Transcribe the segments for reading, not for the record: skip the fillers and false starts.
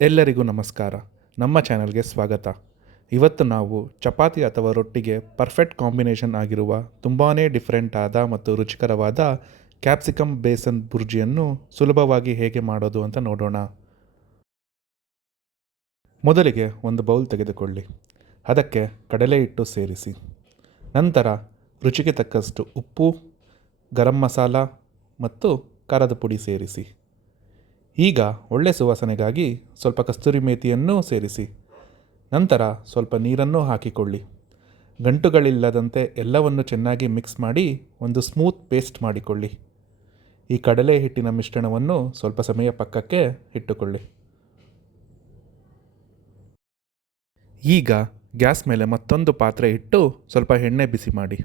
ಎಲ್ಲರಿಗೂ ನಮಸ್ಕಾರ. ನಮ್ಮ ಚಾನಲ್ಗೆ ಸ್ವಾಗತ. ಇವತ್ತು ನಾವು ಚಪಾತಿ ಅಥವಾ ರೊಟ್ಟಿಗೆ ಪರ್ಫೆಕ್ಟ್ ಕಾಂಬಿನೇಷನ್ ಆಗಿರುವ ತುಂಬಾ ಡಿಫ್ರೆಂಟ್ ಆದ ಮತ್ತು ರುಚಿಕರವಾದ ಕ್ಯಾಪ್ಸಿಕಮ್ ಬೇಸನ್ ಬುರ್ಜಿಯನ್ನು ಸುಲಭವಾಗಿ ಹೇಗೆ ಮಾಡೋದು ಅಂತ ನೋಡೋಣ. ಮೊದಲಿಗೆ ಒಂದು ಬೌಲ್ ತೆಗೆದುಕೊಳ್ಳಿ. ಅದಕ್ಕೆ ಕಡಲೆ ಹಿಟ್ಟು ಸೇರಿಸಿ. ನಂತರ ರುಚಿಗೆ ತಕ್ಕಷ್ಟು ಉಪ್ಪು, ಗರಂ ಮಸಾಲ ಮತ್ತು ಖಾರದ ಪುಡಿ ಸೇರಿಸಿ. ಈಗ ಒಳ್ಳೆ ಸುವಾಸನೆಗಾಗಿ ಸ್ವಲ್ಪ ಕಸ್ತೂರಿ ಮೇಥಿಯನ್ನು ಸೇರಿಸಿ. ನಂತರ ಸ್ವಲ್ಪ ನೀರನ್ನು ಹಾಕಿಕೊಳ್ಳಿ. ಗಂಟುಗಳಿಲ್ಲದಂತೆ ಎಲ್ಲವನ್ನು ಚೆನ್ನಾಗಿ ಮಿಕ್ಸ್ ಮಾಡಿ ಒಂದು ಸ್ಮೂತ್ ಪೇಸ್ಟ್ ಮಾಡಿಕೊಳ್ಳಿ. ಈ ಕಡಲೆ ಹಿಟ್ಟಿನ ಮಿಶ್ರಣವನ್ನು ಸ್ವಲ್ಪ ಸಮಯ ಪಕ್ಕಕ್ಕೆ ಇಟ್ಟುಕೊಳ್ಳಿ. ಈಗ ಗ್ಯಾಸ್ ಮೇಲೆ ಮತ್ತೊಂದು ಪಾತ್ರೆ ಇಟ್ಟು ಸ್ವಲ್ಪ ಎಣ್ಣೆ ಬಿಸಿ ಮಾಡಿ.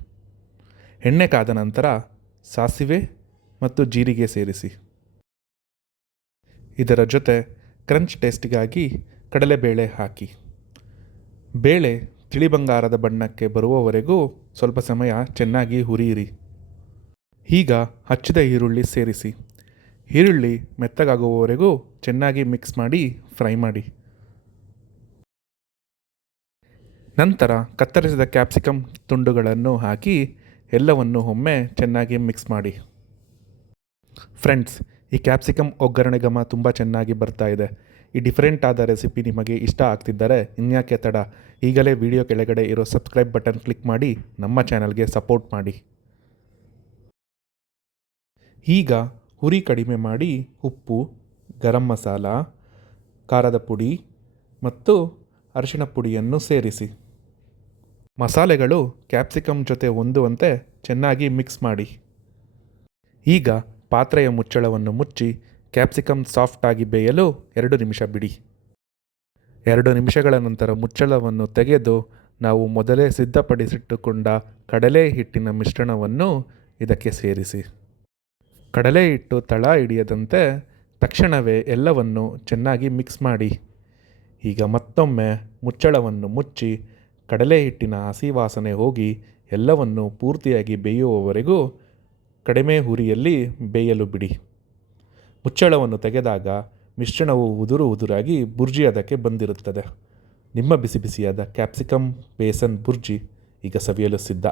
ಎಣ್ಣೆ ಕಾದ ನಂತರ ಸಾಸಿವೆ ಮತ್ತು ಜೀರಿಗೆ ಸೇರಿಸಿ. ಇದರ ಜೊತೆ ಕ್ರಂಚ್ ಟೇಸ್ಟಿಗಾಗಿ ಕಡಲೆಬೇಳೆ ಹಾಕಿ. ಬೇಳೆ ತಿಳಿ ಬಂಗಾರದ ಬಣ್ಣಕ್ಕೆ ಬರುವವರೆಗೂ ಸ್ವಲ್ಪ ಸಮಯ ಚೆನ್ನಾಗಿ ಹುರಿಯಿರಿ. ಈಗ ಹಚ್ಚಿದ ಈರುಳ್ಳಿ ಸೇರಿಸಿ. ಈರುಳ್ಳಿ ಮೆತ್ತಗಾಗುವವರೆಗೂ ಚೆನ್ನಾಗಿ ಮಿಕ್ಸ್ ಮಾಡಿ ಫ್ರೈ ಮಾಡಿ. ನಂತರ ಕತ್ತರಿಸಿದ ಕ್ಯಾಪ್ಸಿಕಮ್ ತುಂಡುಗಳನ್ನು ಹಾಕಿ ಎಲ್ಲವನ್ನು ಒಮ್ಮೆ ಚೆನ್ನಾಗಿ ಮಿಕ್ಸ್ ಮಾಡಿ. ಫ್ರೆಂಡ್ಸ್, ಈ ಕ್ಯಾಪ್ಸಿಕಮ್ ಒಗ್ಗರಣೆ ಘಮ ತುಂಬ ಚೆನ್ನಾಗಿ ಬರ್ತಾ ಇದೆ. ಈ ಡಿಫ್ರೆಂಟ್ ಆದ ರೆಸಿಪಿ ನಿಮಗೆ ಇಷ್ಟ ಆಗ್ತಿದ್ದರೆ ಇನ್ಯಾಕೆ ತಡ, ಈಗಲೇ ವಿಡಿಯೋ ಕೆಳಗಡೆ ಇರೋ ಸಬ್ಸ್ಕ್ರೈಬ್ ಬಟನ್ ಕ್ಲಿಕ್ ಮಾಡಿ ನಮ್ಮ ಚಾನಲ್ಗೆ ಸಪೋರ್ಟ್ ಮಾಡಿ. ಈಗ ಹುರಿ ಕಡಿಮೆ ಮಾಡಿ ಉಪ್ಪು, ಗರಂ ಮಸಾಲ, ಖಾರದ ಪುಡಿ ಮತ್ತು ಅರಿಶಿಣ ಪುಡಿಯನ್ನು ಸೇರಿಸಿ. ಮಸಾಲೆಗಳು ಕ್ಯಾಪ್ಸಿಕಮ್ ಜೊತೆ ಹೊಂದುವಂತೆ ಚೆನ್ನಾಗಿ ಮಿಕ್ಸ್ ಮಾಡಿ. ಈಗ ಪಾತ್ರೆಯ ಮುಚ್ಚಳವನ್ನು ಮುಚ್ಚಿ ಕ್ಯಾಪ್ಸಿಕಮ್ ಸಾಫ್ಟಾಗಿ ಬೇಯಲು 2 ನಿಮಿಷ ಬಿಡಿ. 2 ನಿಮಿಷಗಳ ನಂತರ ಮುಚ್ಚಳವನ್ನು ತೆಗೆದು ನಾವು ಮೊದಲೇ ಸಿದ್ಧಪಡಿಸಿಟ್ಟುಕೊಂಡ ಕಡಲೆ ಹಿಟ್ಟಿನ ಮಿಶ್ರಣವನ್ನು ಇದಕ್ಕೆ ಸೇರಿಸಿ. ಕಡಲೆ ಹಿಟ್ಟು ತಳ ಹಿಡಿಯದಂತೆ ತಕ್ಷಣವೇ ಎಲ್ಲವನ್ನು ಚೆನ್ನಾಗಿ ಮಿಕ್ಸ್ ಮಾಡಿ. ಈಗ ಮತ್ತೊಮ್ಮೆ ಮುಚ್ಚಳವನ್ನು ಮುಚ್ಚಿ ಕಡಲೆ ಹಿಟ್ಟಿನ ಹಸಿ ವಾಸನೆ ಹೋಗಿ ಎಲ್ಲವನ್ನು ಪೂರ್ತಿಯಾಗಿ ಬೇಯುವವರೆಗೂ ಕಡಿಮೆ ಹುರಿಯಲ್ಲಿ ಬೇಯಲು ಬಿಡಿ. ಮುಚ್ಚಳವನ್ನು ತೆಗೆದಾಗ ಮಿಶ್ರಣವು ಉದುರಾಗಿ ಬುರ್ಜಿ ಅದಕ್ಕೆ ಬಂದಿರುತ್ತದೆ. ನಿಮ್ಮ ಬಿಸಿ ಬಿಸಿಯಾದ ಕ್ಯಾಪ್ಸಿಕಮ್ ಬೇಸನ್ ಬುರ್ಜಿ ಈಗ ಸವಿಯಲು ಸಿದ್ಧ.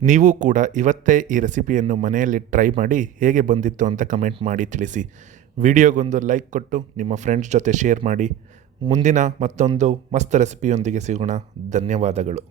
ನೀವು ಕೂಡ ಇವತ್ತೇ ಈ ರೆಸಿಪಿಯನ್ನು ಮನೆಯಲ್ಲಿ ಟ್ರೈ ಮಾಡಿ ಹೇಗೆ ಬಂದಿತ್ತು ಅಂತ ಕಮೆಂಟ್ ಮಾಡಿ ತಿಳಿಸಿ. ವಿಡಿಯೋಗೊಂದು ಲೈಕ್ ಕೊಟ್ಟು ನಿಮ್ಮ ಫ್ರೆಂಡ್ಸ್ ಜೊತೆ ಶೇರ್ ಮಾಡಿ. ಮುಂದಿನ ಮತ್ತೊಂದು ಮಸ್ತ್ ರೆಸಿಪಿಯೊಂದಿಗೆ ಸಿಗೋಣ. ಧನ್ಯವಾದಗಳು.